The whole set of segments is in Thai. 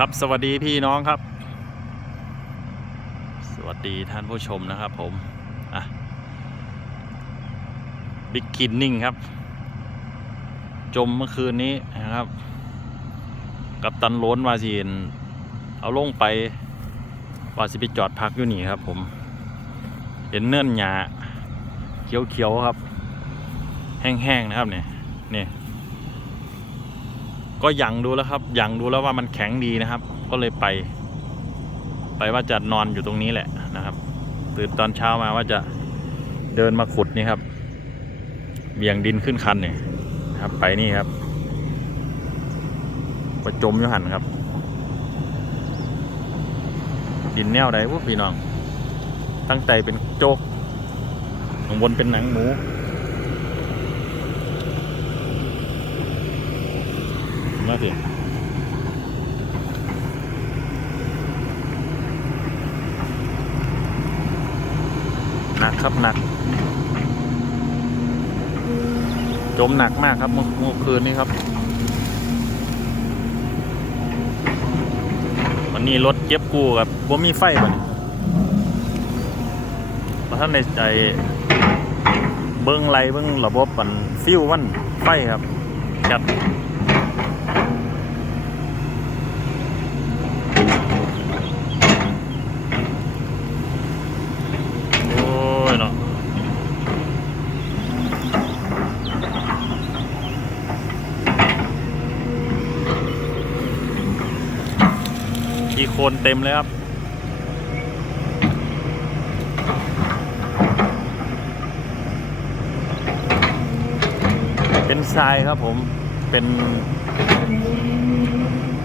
ครับสวัสดีพี่น้องครับ สวัสดีท่านผู้ชมนะครับผมอะบิ๊กคินนิ่งครับ จมเมื่อคืนนี้นะครับ กับตันล้นวาซีน เอาลงไปวาสิไปจอดพักอยู่นี่ครับผม เห็นเนื่อนหยาเขียวๆครับ แห้งๆนะครับเนี่ยเนี่ย ก็ยังดูแล้วครับยังดูแล้วว่ามันแข็งดีนะครับ ก็เลยไป ไปว่าจะนอนอยู่ตรงนี้แหละนะครับ ตื่นตอนเช้ามาว่าจะเดินมาขุดนี่ครับเบี่ยงดินขึ้นคันเนี่ยครับ ไปนี่ครับก็จมยูหันครับ ดินแนวใดพวกพี่น้อง ตั้งใจเป็นโจกข้างบนเป็นหนังหมู น่าสิหนักครับหนัก จมหนักมากครับเมื่อคืนนี้ครับ วันนี้รถเก็บกู้กับบ่มีไฟบ่เนี่ยพราะท่านในใจเบิ้งไรเบิ้งระบบมันฟิวมันไฟครับแคท โอ้ยเนาะ อีโคนเต็มเลยครับ เป็นทรายครับผม เป็น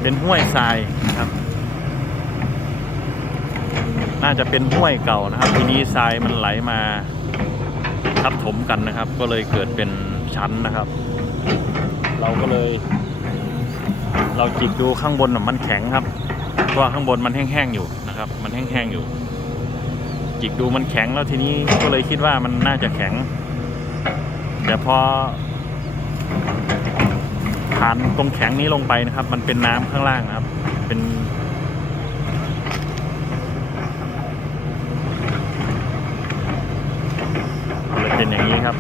เป็นห้วยทรายนะครับ น่าจะเป็นห้วยเก่านะครับ ทีนี้ทรายมันไหลมาทับถมกันนะครับ ก็เลยเกิดเป็นชั้นนะครับ เราก็เลย เราจิกดูข้างบนมันแข็งครับ เพราะว่าข้างบนมันแห้งๆอยู่นะครับ มันแห้งๆอยู่ จิกดูมันแข็งแล้วทีนี้ก็เลยคิดว่ามันน่าจะแข็ง แต่พอผ่านตรงแข็งนี้ลงไปนะครับ มันเป็นน้ำข้างล่างนะครับ เป็นเลยเป็นอย่างนี้ครับ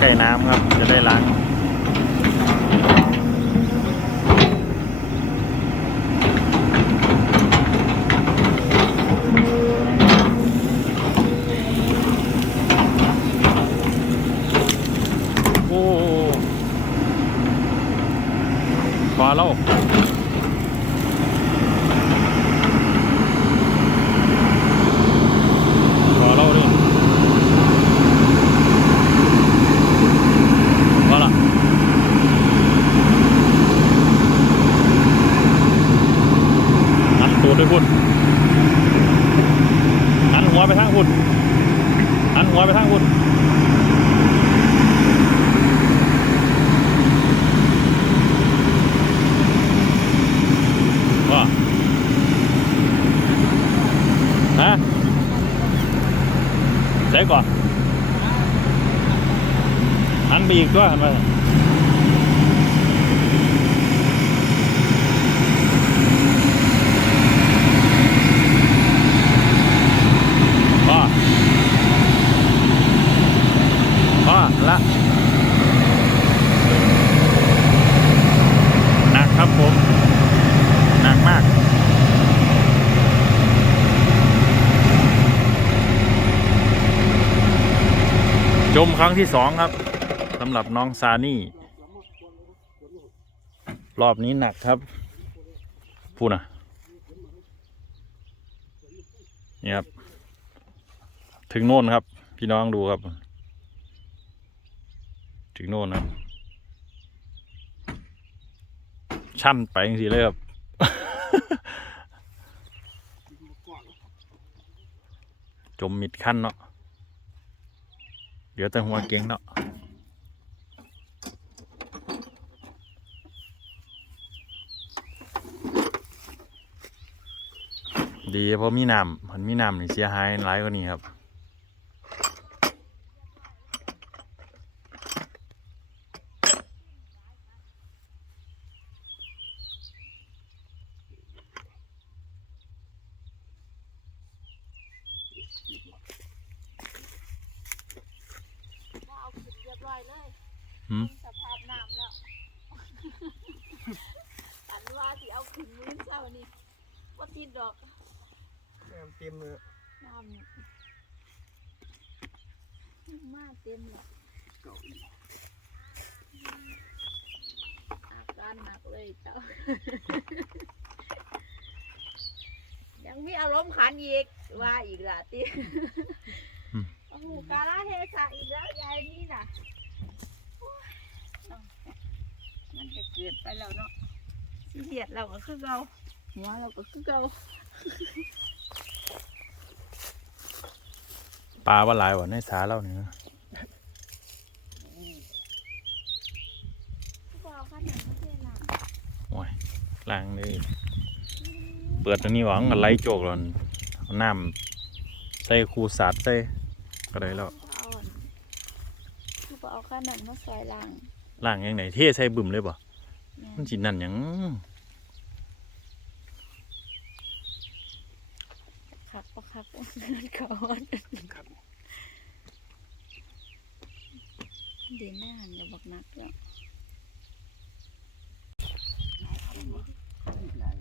ใกล้ๆน้ำครับ จะได้ล้างโอ้พอแล้ว พอแล้วดิพอละ หันตัวด้วยพุ่นหันหัวไปทางพุ่นหันหัวไปทางพุ่นว่าฮะใช้ก่อนหันไปอีกตัวหันไปพอ พอละหนักครับผม หนักมาก จมครั้งที่สองครับสำหรับน้องซานี่ รอบนี้หนักครับ พูดนะนี่ครับ ถึงโน่นครับ พี่น้องดูครับ ถึงโน่นครับชั่นไปจริงๆเลยครับจมมิดขั้นเนาะเดี๋ยวแต่หัวเก่งเนาะดีเพราะมีน้ำมันมีน้ำนี่เสียหายหลายกว่านี้ครับ เอาขึ้นเรียบร้อยเลยหืม สภาพน้ำแล้วอันว่าที่เอาขึ้นมื้อเช้านี่ว่าติดดอกน้ำเต็มเลยน้ำมาเต็มแล้วเก่าอีกอาการหนักเลยเจ้า ยังมีอารมณ์ขันอีกว่าอีกละติอืม โอ้โหกาลเทศะอีกแล้วยายนี่น่ะโอ้ยเนาะมันจะเกิดไปแล้วเนาะสิเดียดเราก็คือเราหัวเราก็คือเราปลาว่าหลายว่ะในสาเราเนี่ยนะก็เอาขนาดไม่ใช่ละโอ้ยล้างเลย เปิดตรงนี้หวังกันไหลโจกแล้วเอาน้ำใส่คูสาดใส่ก็ได้แล้วเอาอันคือบ่เอาขนาดมาใส่ล่างล้างยังไงเทใส่บึมเลยบ่แม่มันสินั่นหยังคักปะคักปะนั่นก่อนครับเดี๋ยวแม่หันจะบอกนักแล้วอีกหลาย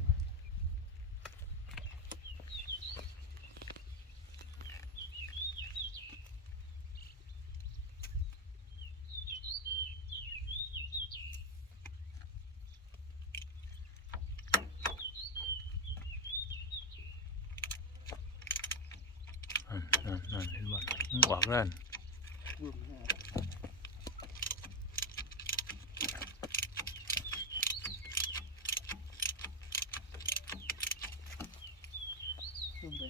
นั่นนั่นนั่นเห็นบ่มัน ออกแล้วนั่น บุ่มแห้งบุ่มไป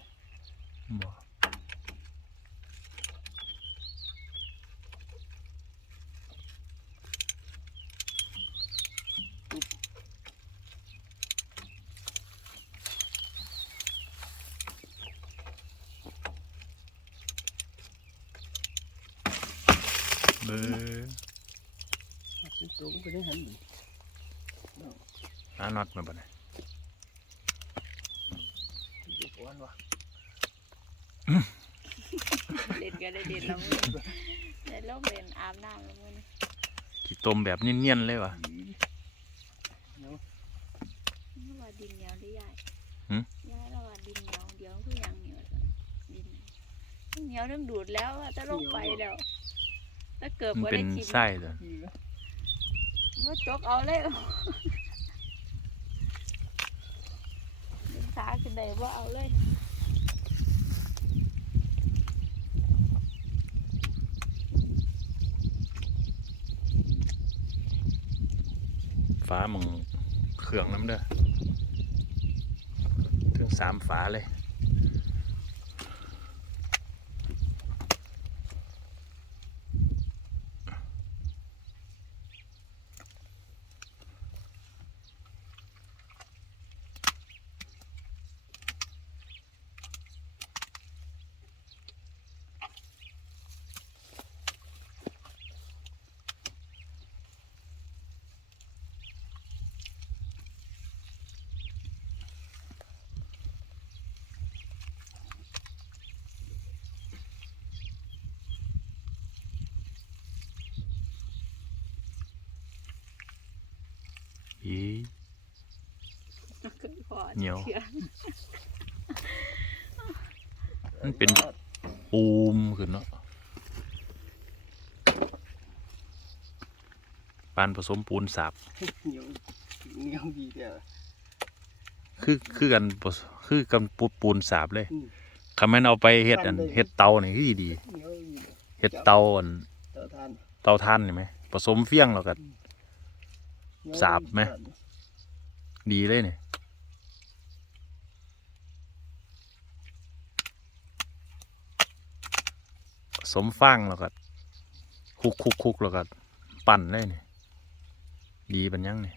บ่ เบ้อาขึ้นสูงไปได้หันหนึ่งหาน็อตมาบ่เนี่ยเดี๋ยวก่นเล่นก็ได้เล่นแล้วมึงได้ลงเล่นอาบน้ำแล้วมึงขี้ต้มแบบเนียนๆเลยวะนี่ว่าดินเหนียวหรือใหญ่หืมยายเราว่าดินเหนียวเดี๋ยวคือยังเหนียวดินเหนียวเรื่องดูดแล้วจะลงไปแล้ว ถ้าเกิดมันว่าเป็ได้นชิมไส้ตัวพี่ก็ว่าจกเอาเลยดินสาขึ้นได้ว่าเอาเลยฟ้ามึงเครื่องน้ำเด้อถึงสามฝาเลย ยีเหนียมันเป็นปูมขึ้นเนาะปานผสมปูนสับเนียเนียดีเดียคือคือกันคือกันปูปูนสาบเลยคำนั้นเอาไปเห็ดอันเห็ดเตาเนี่ยคือดีเห็ดเตาอันเตาท่านเห็นไหมผสมเฟี้ยงเรากัน สาบไหม ดีเลยเนี่ยสมฟังแล้วก็คุกคุกคุกแล้วก็ปั่นเลยเนี่ยดีเป็นยังเนี่ย